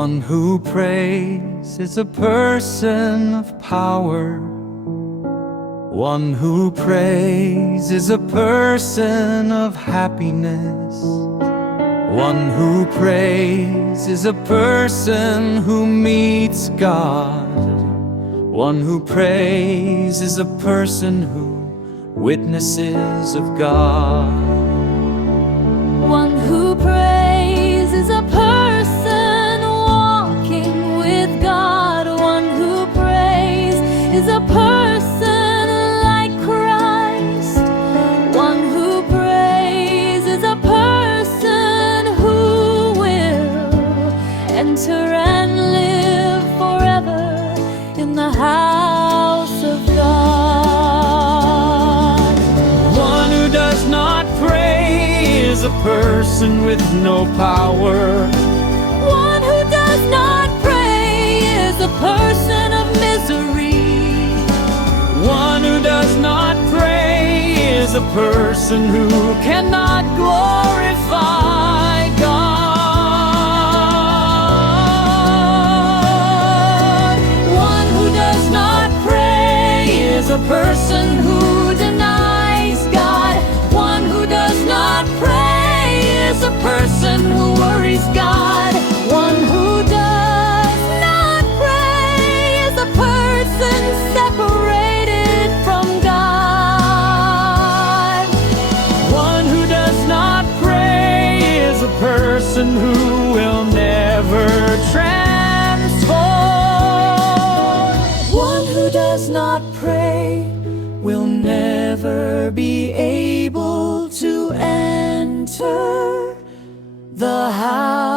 One who prays is a person of power. One who prays is a person of happiness. One who prays is a person who meets God. One who prays is a person who witnesses of God. One who prays is a person walking with God. One who prays is a person like Christ. One who prays is a person who will enter and live forever in the house of God. One who does not pray is a person with no power. One who does not pray is a person of misery. One who does not pray is a person who cannot glorify God. One who does not pray is a person who denies God. One who does not pray is a person who worries God. One who does not pray is a person separated from God. One who does not pray is a person who will never transform. One who does not pray will never be able to enter the house